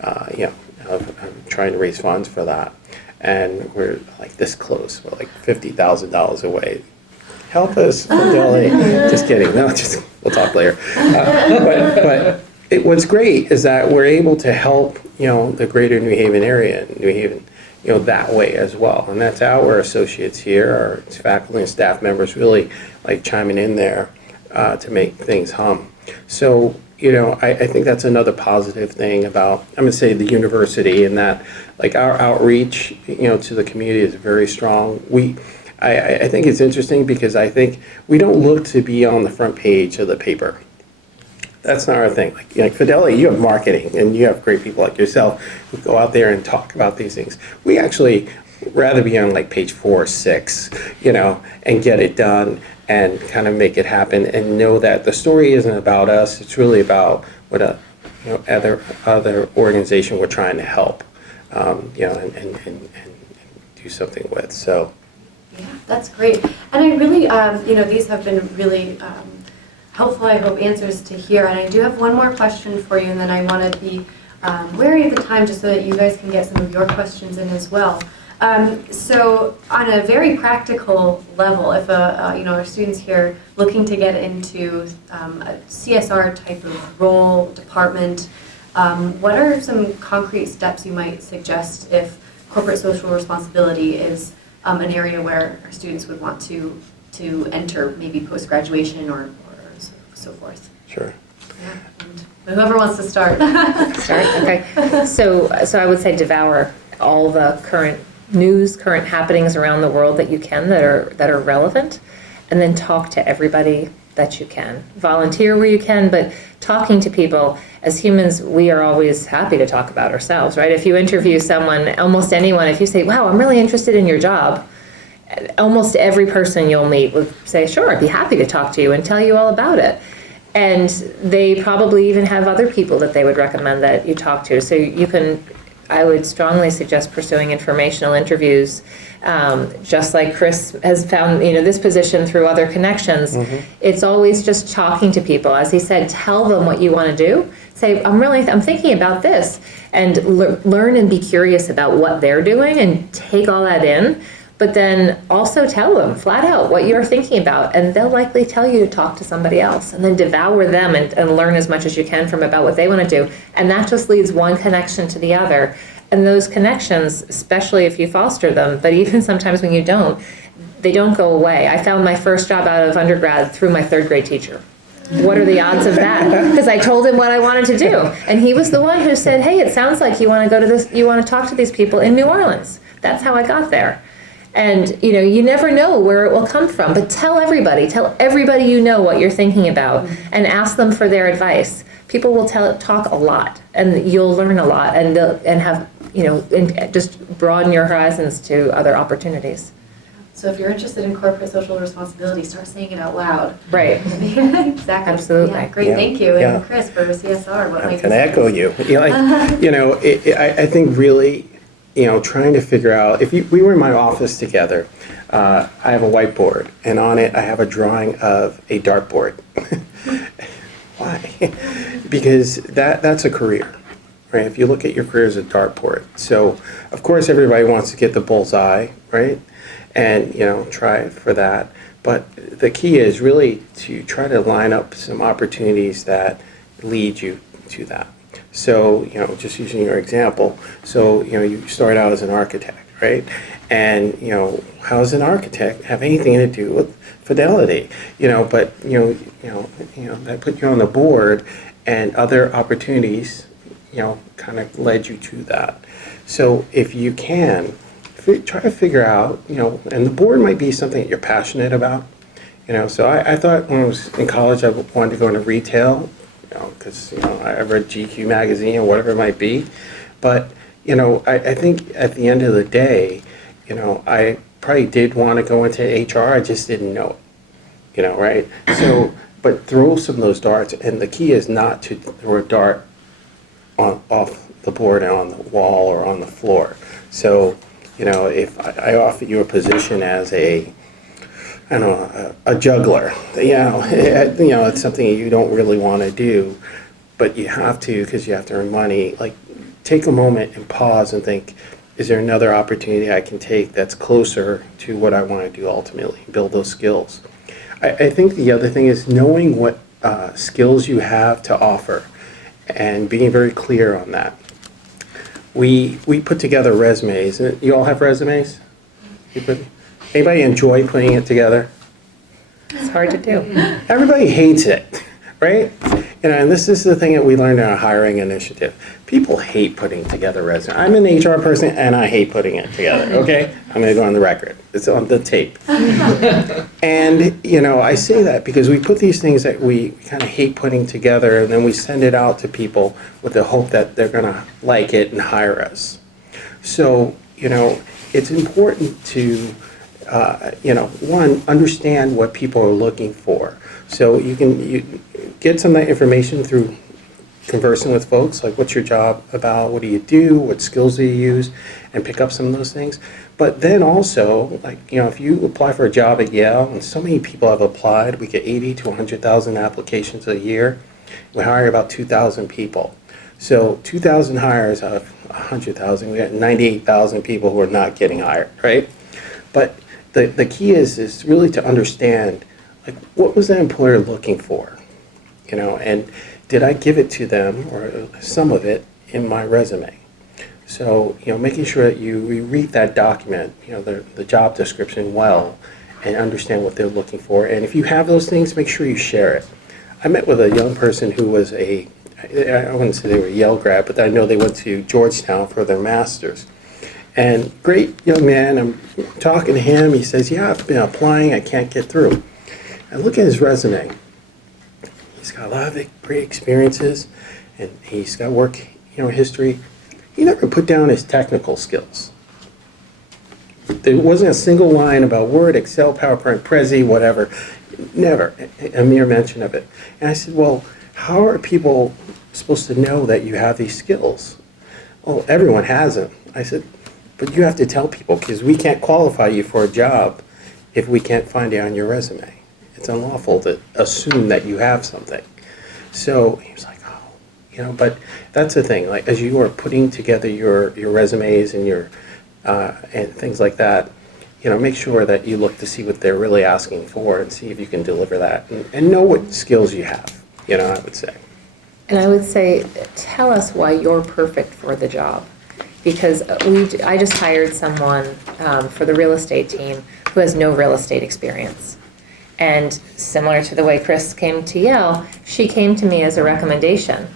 of trying to raise funds for that. And we're like this close. We're like $50,000 away. help us, Fidelity. Just kidding. No, we'll talk later. What's great is that we're able to help, the greater New Haven area, New Haven, that way as well. And that's how our associates here, our faculty and staff members really like chiming in there to make things hum. So, I think that's another positive thing about, I'm going to say, the university, and that like our outreach, to the community is very strong. I think it's interesting because I think we don't look to be on the front page of the paper. That's not our thing. Like Fidelity, you have marketing, and you have great people like yourself who go out there and talk about these things. We actually rather be on like page 4 or 6, and get it done and kind of make it happen, and know that the story isn't about us. It's really about what other organization we're trying to help, and do something with. So. Yeah, that's great. And I really, these have been really helpful, I hope, answers to hear. And I do have one more question for you, and then I want to be wary of the time just so that you guys can get some of your questions in as well. So on a very practical level, if our students here looking to get into a CSR type of role, department, what are some concrete steps you might suggest if corporate social responsibility is an area where our students would want to enter, maybe post-graduation or so forth? Sure. Yeah, and whoever wants to start. Start? Okay. So I would say devour all the current news, current happenings around the world that you can that are relevant, and then talk to everybody that you can. Volunteer where you can, but talking to people. As humans, we are always happy to talk about ourselves, right? If you interview someone, almost anyone, if you say, wow, I'm really interested in your job, almost every person you'll meet would say, sure, I'd be happy to talk to you and tell you all about it. And they probably even have other people that they would recommend that you talk to. So I would strongly suggest pursuing informational interviews, just like Chris has found, this position through other connections. Mm-hmm. It's always just talking to people. As he said, tell them what you want to do. Say, I'm thinking about this, and learn and be curious about what they're doing and take all that in. But then also tell them flat out what you're thinking about, and they'll likely tell you to talk to somebody else, and then devour them and learn as much as you can from about what they want to do. And that just leads one connection to the other. And those connections, especially if you foster them, but even sometimes when you don't, they don't go away. I found my first job out of undergrad through my 3rd grade teacher. What are the odds of that? Because I told him what I wanted to do. And he was the one who said, hey, it sounds like you want to go to this, you want to talk to these people in New Orleans. That's how I got there. And, you never know where it will come from, but tell everybody you know what you're thinking about, and ask them for their advice. People will talk a lot, and you'll learn a lot, and have, and just broaden your horizons to other opportunities. So if you're interested in corporate social responsibility, start saying it out loud. Right. Exactly. Absolutely. Yeah, great, thank you. And Chris, for CSR, what might I can echo you. I think really, trying to figure out, if we were in my office together, I have a whiteboard, and on it I have a drawing of a dartboard. Why? Because that's a career, right? If you look at your career as a dartboard. So, of course, everybody wants to get the bullseye, right? And, try for that. But the key is really to try to line up some opportunities that lead you to that. So, just using your example, so, you start out as an architect, right? And, how does an architect have anything to do with Fidelity? But, that put you on the board, and other opportunities, kind of led you to that. So if you can, try to figure out, and the board might be something that you're passionate about. So I thought when I was in college I wanted to go into retail, because I read GQ magazine or whatever it might be. But I think at the end of the day, I probably did want to go into HR. I just didn't know it. Right? So, but throw some of those darts, and the key is not to throw a dart off the board and on the wall or on the floor. So, if I offer you a position as a juggler, it's something you don't really want to do, but you have to because you have to earn money. Like, take a moment and pause and think, is there another opportunity I can take that's closer to what I want to do ultimately? Build those skills. I think the other thing is knowing what skills you have to offer and being very clear on that. We put together resumes. You all have resumes? Anybody enjoy putting it together? It's hard to do. Everybody hates it, right? And this is the thing that we learned in our hiring initiative. People hate putting together resumes. I'm an HR person and I hate putting it together, okay? I'm gonna go on the record. It's on the tape. And, I say that because we put these things that we kind of hate putting together and then we send it out to people with the hope that they're gonna like it and hire us. So, it's important to, one, understand what people are looking for. So you get some of that information through conversing with folks, like what's your job about, what do you do, what skills do you use, and pick up some of those things. But then also, if you apply for a job at Yale, and so many people have applied, we get 80 to 100,000 applications a year. We hire about 2,000 people. So 2,000 hires out of 100,000, we got 98,000 people who are not getting hired, right? But the key is really to understand, what was that employer looking for? And did I give it to them, or some of it, in my resume? So, making sure that you read that document, the job description well, and understand what they're looking for. And if you have those things, make sure you share it. I met with a young person who was I wouldn't say they were a Yale grad, but I know they went to Georgetown for their master's. And great young man, I'm talking to him, he says, yeah, I've been applying, I can't get through. I look at his resume. He's got a lot of great experiences, and he's got work, history. He never put down his technical skills. There wasn't a single line about Word, Excel, PowerPoint, Prezi, whatever. Never a mere mention of it. And I said, well, how are people supposed to know that you have these skills? Oh, everyone has them. I said, but you have to tell people, because we can't qualify you for a job if we can't find it on your resume. It's unlawful to assume that you have something. So he was like, but that's the thing. As you are putting together your resumes and your and things like that, make sure that you look to see what they're really asking for and see if you can deliver that and know what skills you have. I would say. And I would say, tell us why you're perfect for the job. Because I just hired someone for the real estate team who has no real estate experience. And similar to the way Chris came to Yale, she came to me as a recommendation.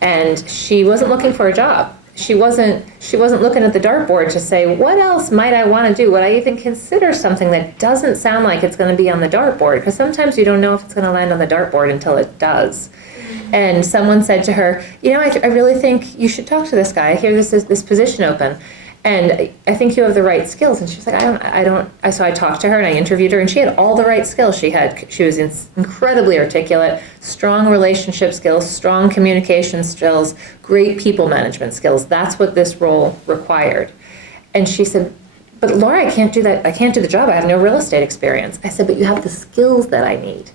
And she wasn't looking for a job. She wasn't looking at the dartboard to say, what else might I want to do? Would I even consider something that doesn't sound like it's going to be on the dartboard? Because sometimes you don't know if it's going to land on the dartboard until it does. And someone said to her, I really think you should talk to this guy. I hear this position open. And I think you have the right skills. And she was like, I don't. So I talked to her and I interviewed her, and she had all the right skills. She was incredibly articulate, strong relationship skills, strong communication skills, great people management skills. That's what this role required. And she said, but Laura, I can't do that. I can't do the job. I have no real estate experience. I said, but you have the skills that I need.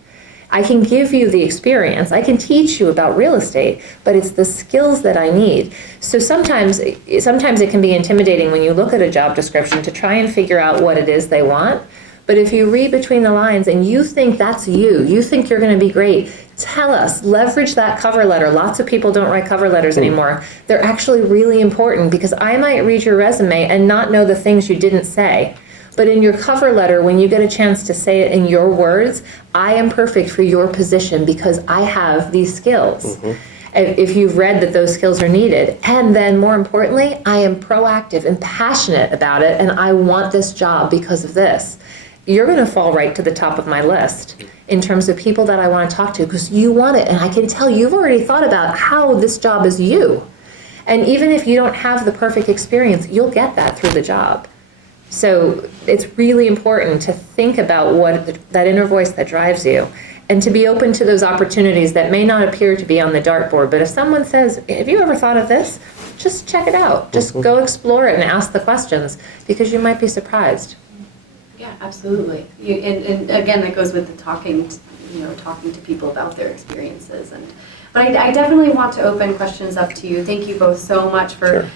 I can give you the experience. I can teach you about real estate, but it's the skills that I need. So sometimes it can be intimidating when you look at a job description to try and figure out what it is they want. But if you read between the lines and you think that's you think you're going to be great, tell us, leverage that cover letter. Lots of people don't write cover letters anymore. They're actually really important, because I might read your resume and not know the things you didn't say. But in your cover letter, when you get a chance to say it in your words, I am perfect for your position because I have these skills. Mm-hmm. If you've read that those skills are needed. And then more importantly, I am proactive and passionate about it, and I want this job because of this. You're going to fall right to the top of my list in terms of people that I want to talk to, because you want it. And I can tell you've already thought about how this job is you. And even if you don't have the perfect experience, you'll get that through the job. So it's really important to think about that inner voice that drives you, and to be open to those opportunities that may not appear to be on the dartboard. But if someone says, have you ever thought of this? Just check it out. Just go explore it and ask the questions, because you might be surprised. Yeah, absolutely. And again, that goes with the talking to people about their experiences. But I definitely want to open questions up to you. Thank you both so much for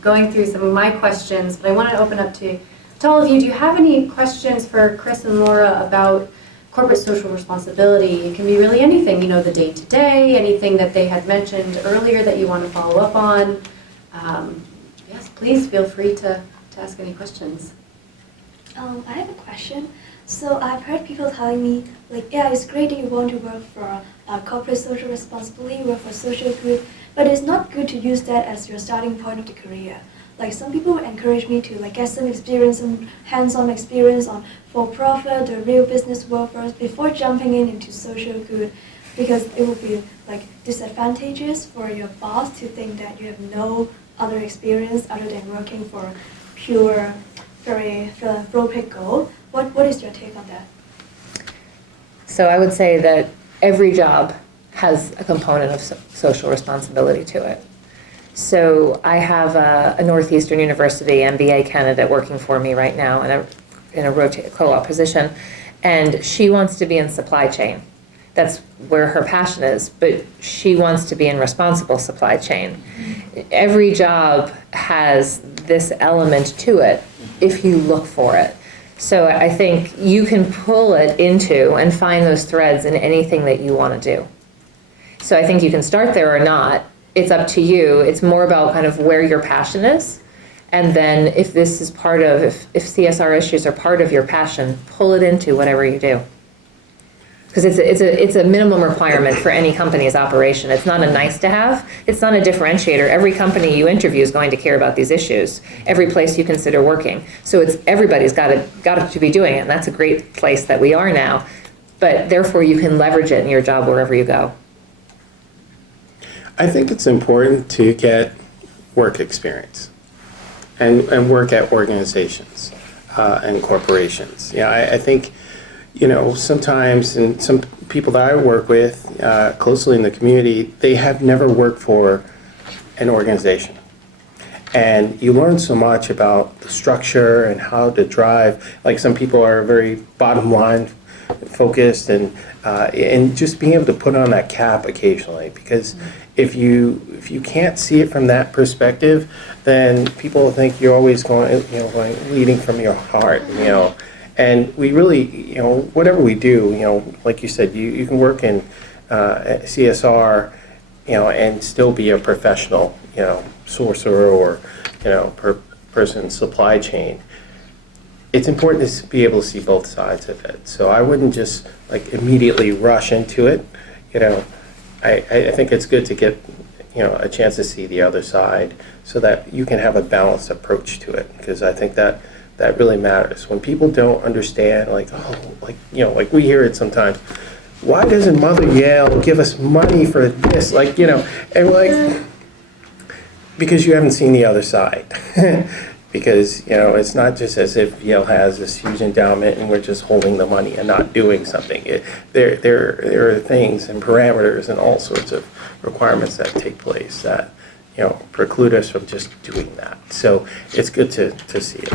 going through some of my questions. But I want to open up to all of you. Do you have any questions for Chris and Laura about corporate social responsibility. It can be really anything, the day-to-day, anything that they had mentioned earlier that you want to follow up on. Yes, please feel free to ask any questions. I have a question. So I've heard people telling me, yeah, it's great that you want to work for corporate social responsibility, work for social good, but it's not good to use that as your starting point of the career. Some people encourage me to get some experience, some hands-on experience on for-profit or real business work first before jumping into social good, because it would be disadvantageous for your boss to think that you have no other experience other than working for pure, very philanthropic goal. What is your take on that? So I would say that every job has a component of social responsibility to it. So I have a Northeastern University MBA candidate working for me right now in a co-op position, and she wants to be in supply chain. That's where her passion is, but she wants to be in responsible supply chain. Every job has this element to it if you look for it. So I think you can pull it into and find those threads in anything that you want to do. So I think you can start there or not. It's up to you. It's more about kind of where your passion is. And then if this is part of, if CSR issues are part of your passion, pull it into whatever you do. Because it's a minimum requirement for any company's operation. It's not a nice to have. It's not a differentiator. Every company you interview is going to care about these issues. Every place you consider working. So everybody's got to be doing it. And that's a great place that we are now. But therefore you can leverage it in your job wherever you go. I think it's important to get work experience and work at organizations and corporations. Yeah, I think, sometimes, and some people that I work with closely in the community, they have never worked for an organization. And you learn so much about the structure and how to drive. Like some people are very bottom line focused, and just being able to put on that cap occasionally, because if you can't see it from that perspective, then people think you're always going leading from your heart, And we really, whatever we do, like you said, you can work in CSR, and still be a professional, sourcer or, person in supply chain. It's important to be able to see both sides of it. So I wouldn't just immediately rush into it. I think it's good to get, a chance to see the other side so that you can have a balanced approach to it, because I think that really matters. When people don't understand, like we hear it sometimes, why doesn't Mother Yale give us money for this? And we're like, because you haven't seen the other side. Because, it's not just as if Yale has this huge endowment and we're just holding the money and not doing something. There are things and parameters and all sorts of requirements that take place that, preclude us from just doing that. So it's good to see it.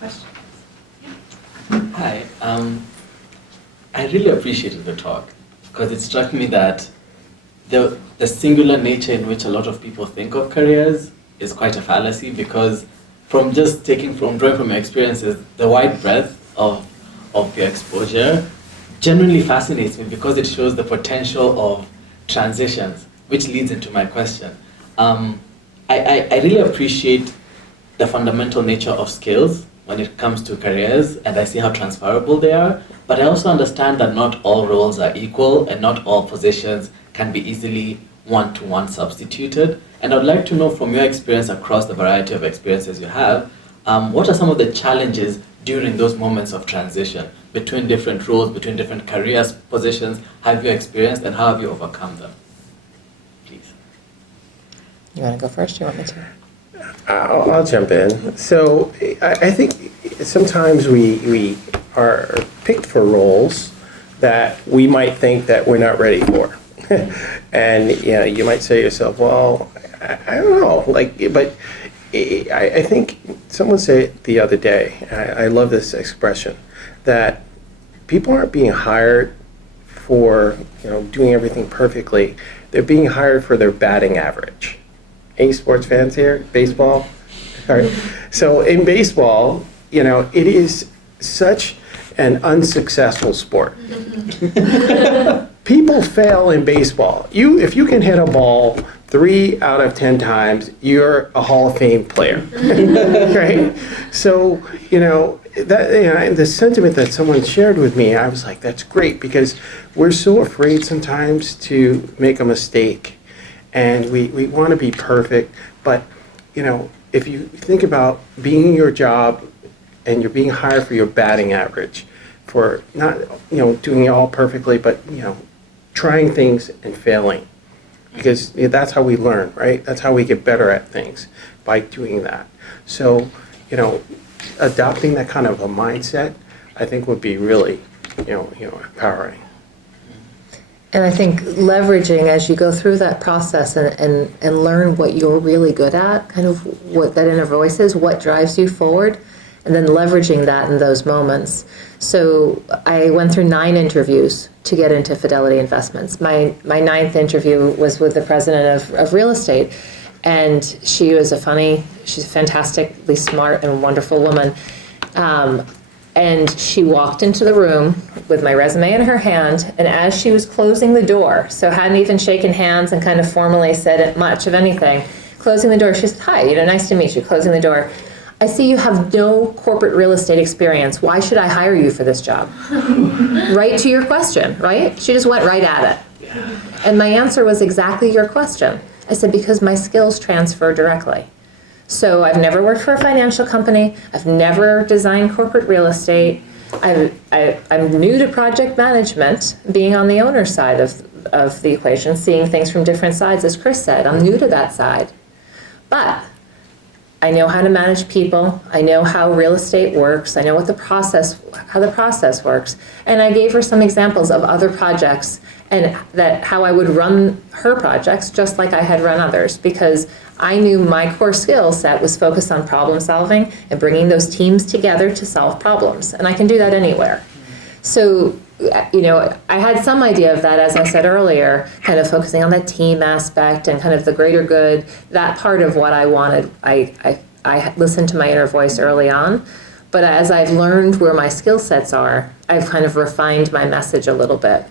Questions? Hi. I really appreciated the talk because it struck me that the singular nature in which a lot of people think of careers is quite a fallacy, because drawing from your experiences, the wide breadth of your exposure genuinely fascinates me because it shows the potential of transitions, which leads into my question. I really appreciate the fundamental nature of skills when it comes to careers, and I see how transferable they are, but I also understand that not all roles are equal and not all positions can be easily one-to-one substituted. And I'd like to know from your experience across the variety of experiences you have, what are some of the challenges during those moments of transition between different roles, between different careers, positions, have you experienced, and how have you overcome them? Please. You want to go first? You want me to? I'll jump in. So I think sometimes we are picked for roles that we might think that we're not ready for. And you might say to yourself, well, I don't know, but I think someone said it the other day, I love this expression, that people aren't being hired for doing everything perfectly. They're being hired for their batting average. Any sports fans here? Baseball? All right. So in baseball, it is such an unsuccessful sport. People fail in baseball. If you can hit a ball 3 out of 10 times, you're a Hall of Fame player, right? So, the sentiment that someone shared with me, I was like, that's great, because we're so afraid sometimes to make a mistake, and we want to be perfect. But, if you think about being in your job and you're being hired for your batting average, for not, doing it all perfectly, but, trying things and failing. Because that's how we learn, right? That's how we get better at things, by doing that. So, adopting that kind of a mindset, I think would be really, empowering. And I think leveraging as you go through that process and learn what you're really good at, kind of what that inner voice is, what drives you forward, and then leveraging that in those moments. So I went through 9 interviews to get into Fidelity Investments. My 9th interview was with the president of real estate, and she's a fantastically smart and wonderful woman. And she walked into the room with my resume in her hand, and as she was closing the door, so hadn't even shaken hands and kind of formally said much of anything, closing the door, she said, "Hi, nice to meet you," closing the door. "I see you have no corporate real estate experience. Why should I hire you for this job?" Right to your question, right? She just went right at it. And my answer was exactly your question. I said, because my skills transfer directly. So I've never worked for a financial company. I've never designed corporate real estate. I'm new to project management, being on the owner side of the equation, seeing things from different sides, as Chris said. I'm new to that side. But I know how to manage people. I know how real estate works. I know how the process works. And I gave her some examples of other projects and how I would run her projects just like I had run others, because I knew my core skill set was focused on problem solving and bringing those teams together to solve problems. And I can do that anywhere. So, I had some idea of that, as I said earlier, kind of focusing on that team aspect and kind of the greater good, that part of what I wanted. I listened to my inner voice early on, but as I've learned where my skill sets are, I've kind of refined my message a little bit.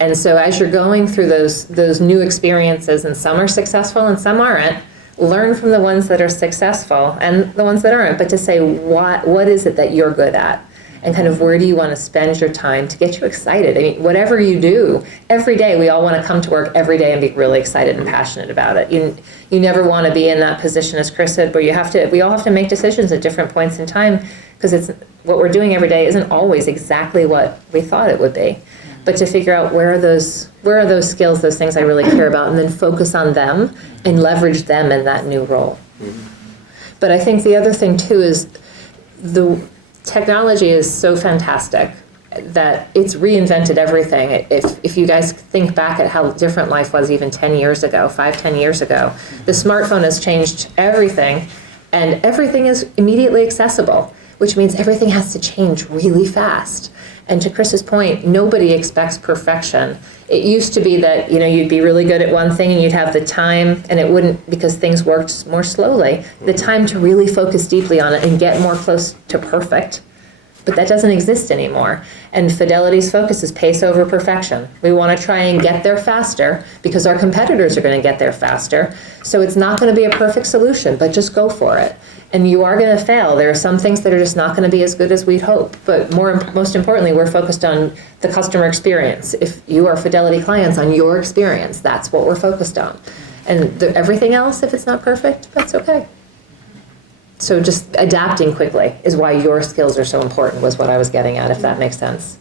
And so as you're going through those new experiences, and some are successful and some aren't, learn from the ones that are successful and the ones that aren't, but to say, what is it that you're good at? And kind of where do you want to spend your time to get you excited? I mean, whatever you do, every day we all want to come to work every day and be really excited and passionate about it. You never want to be in that position, as Chris said, where we all have to make decisions at different points in time, because what we're doing every day isn't always exactly what we thought it would be. But to figure out where are those skills, those things I really care about, and then focus on them and leverage them in that new role. But I think the other thing too is the technology is so fantastic that it's reinvented everything. If you guys think back at how different life was even 10 years ago, 10 years ago, the smartphone has changed everything, and everything is immediately accessible, which means everything has to change really fast. And to Chris's point, nobody expects perfection. It used to be that, you'd be really good at one thing and you'd have the time, and it wouldn't, because things worked more slowly, the time to really focus deeply on it and get more close to perfect. But that doesn't exist anymore. And Fidelity's focus is pace over perfection. We want to try and get there faster because our competitors are going to get there faster. So it's not going to be a perfect solution, but just go for it. And you are going to fail. There are some things that are just not going to be as good as we'd hope. But most importantly, we're focused on the customer experience. If you are Fidelity clients, on your experience, that's what we're focused on. And everything else, if it's not perfect, that's okay. So just adapting quickly is why your skills are so important, was what I was getting at, if that makes sense.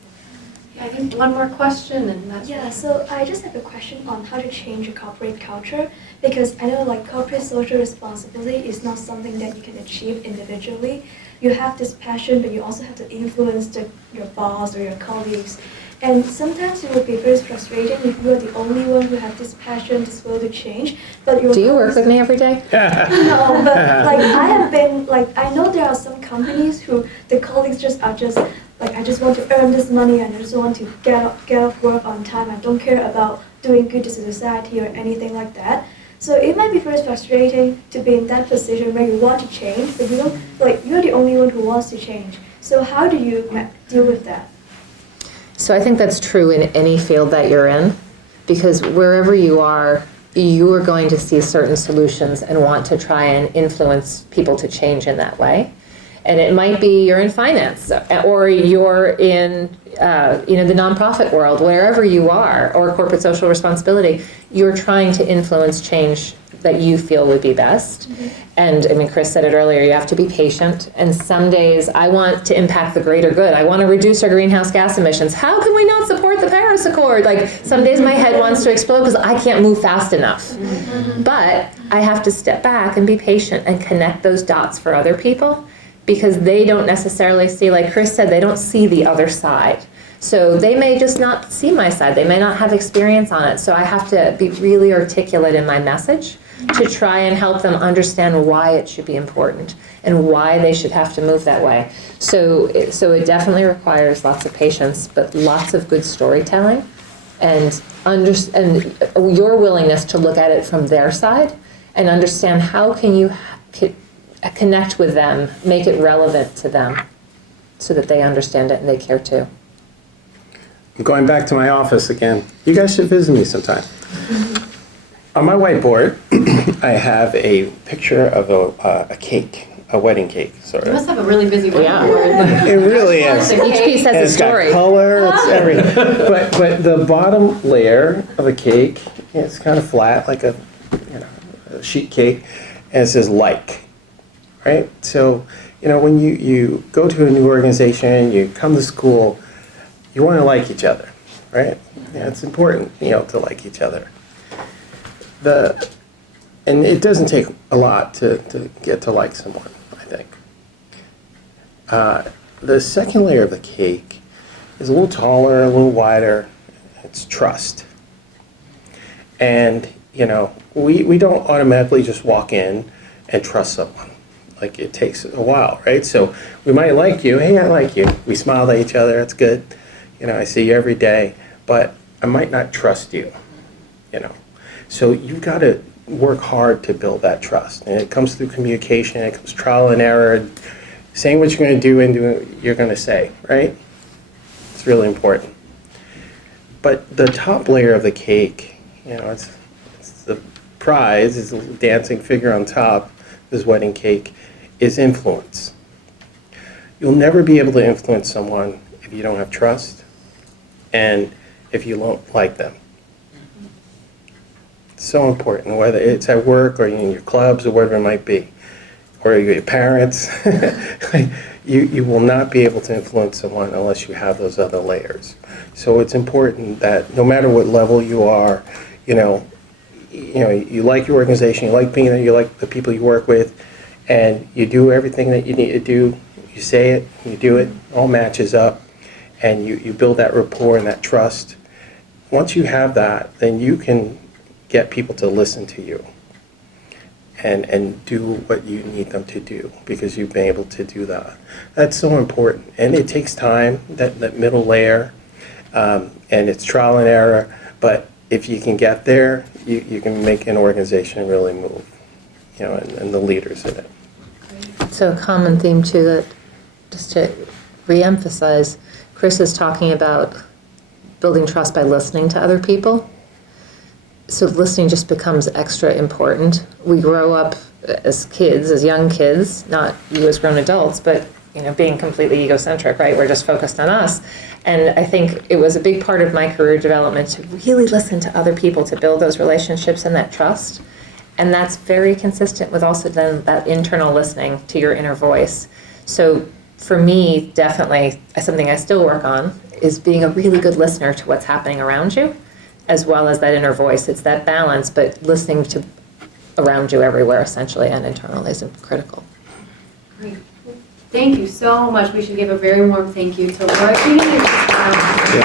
Yeah, I think one more question, and that's... Yeah, so I just have a question on how to change a corporate culture, because I know corporate social responsibility is not something that you can achieve individually. You have this passion, but you also have to influence your boss or your colleagues. And sometimes it would be very frustrating if you are the only one who have this passion, this will to change. But Do you work with me every day? No, but I have been I know there are some companies who the colleagues are just I just want to earn this money and I just want to get off work on time. I don't care about doing good to society or anything like that. So it might be very frustrating to be in that position where you want to change, but you don't you're the only one who wants to change. So how do you deal with that? So I think that's true in any field that you're in, because wherever you are going to see certain solutions and want to try and influence people to change in that way. And it might be you're in finance, or you're in the nonprofit world, wherever you are, or corporate social responsibility. You're trying to influence change that you feel would be best. And I mean, Chris said it earlier, you have to be patient. And some days I want to impact the greater good. I want to reduce our greenhouse gas emissions. How can we not support the Paris Accord? Like, some days my head wants to explode because I can't move fast enough. But I have to step back and be patient and connect those dots for other people, because they don't necessarily see, like Chris said, they don't see the other side. So they may just not see my side. They may not have experience on it. So I have to be really articulate in my message to try and help them understand why it should be important and why they should have to move that way. So it definitely requires lots of patience, but lots of good storytelling and your willingness to look at it from their side and understand how can you connect with them, make it relevant to them so that they understand it and they care too. I'm going back to my office again. You guys should visit me sometime. On my whiteboard, I have a picture of a cake, a wedding cake, sort You of. must have a really busy Yeah. whiteboard. It really is. Each piece has And a it's got story. color, it's everything. But the bottom layer of the cake, it's kind of flat, like a sheet cake, and it says like, right? So, when you go to a new organization, you come to school, you want to like each other, right? Yeah, it's important, to like each other. And it doesn't take a lot to get to like someone, I think. The second layer of the cake is a little taller, a little wider. It's trust. And, we don't automatically just walk in and trust someone. Like, it takes a while, right? So we might like you. Hey, I like you. We smile at each other. That's good. I see you every day. But I might not trust you, So you've got to work hard to build that trust. And it comes through communication. It comes trial and error. Saying what you're going to do and doing what you're going to say, right? It's really important. But the top layer of the cake, it's the prize, is a dancing figure on top, this wedding cake, is influence. You'll never be able to influence someone if you don't have trust and if you don't like them. It's so important, whether it's at work or in your clubs or whatever it might be, or your parents. You will not be able to influence someone unless you have those other layers. So it's important that no matter what level you are, you like your organization, you like being there, you like the people you work with, and you do everything that you need to do. You say it, you do it, all matches up, and you build that rapport and that trust. Once you have that, then you can get people to listen to you and do what you need them to do because you've been able to do that. That's so important. And it takes time, that middle layer, and it's trial and error, but if you can get there, you can make an organization really move, and the leaders in it. So a common theme too, that just to reemphasize, Chris is talking about building trust by listening to other people. So listening just becomes extra important. We grow up as kids, as young kids, not you as grown adults, but being completely egocentric, right? We're just focused on us. And I think it was a big part of my career development to really listen to other people, to build those relationships and that trust. And that's very consistent with also then that internal listening to your inner voice. So for me, definitely something I still work on is being a really good listener to what's happening around you, as well as that inner voice. It's that balance, but listening to around you everywhere, essentially, and internally is critical. Great. Thank you so much. We should give a very warm thank you to Laura Keenan and Chris Brown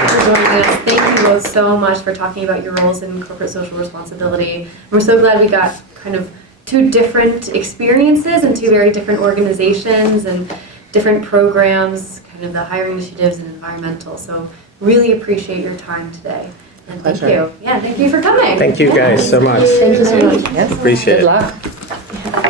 for joining us. Thank you both so much for talking about your roles in corporate social responsibility. We're so glad we got kind of two different experiences and two very different organizations and different programs, kind of the hiring initiatives and environmental. So really appreciate your time today. And thank Pleasure. you. Yeah, thank you for coming. Thank you guys so much. Thank you so much. Yes. Appreciate it. Good luck.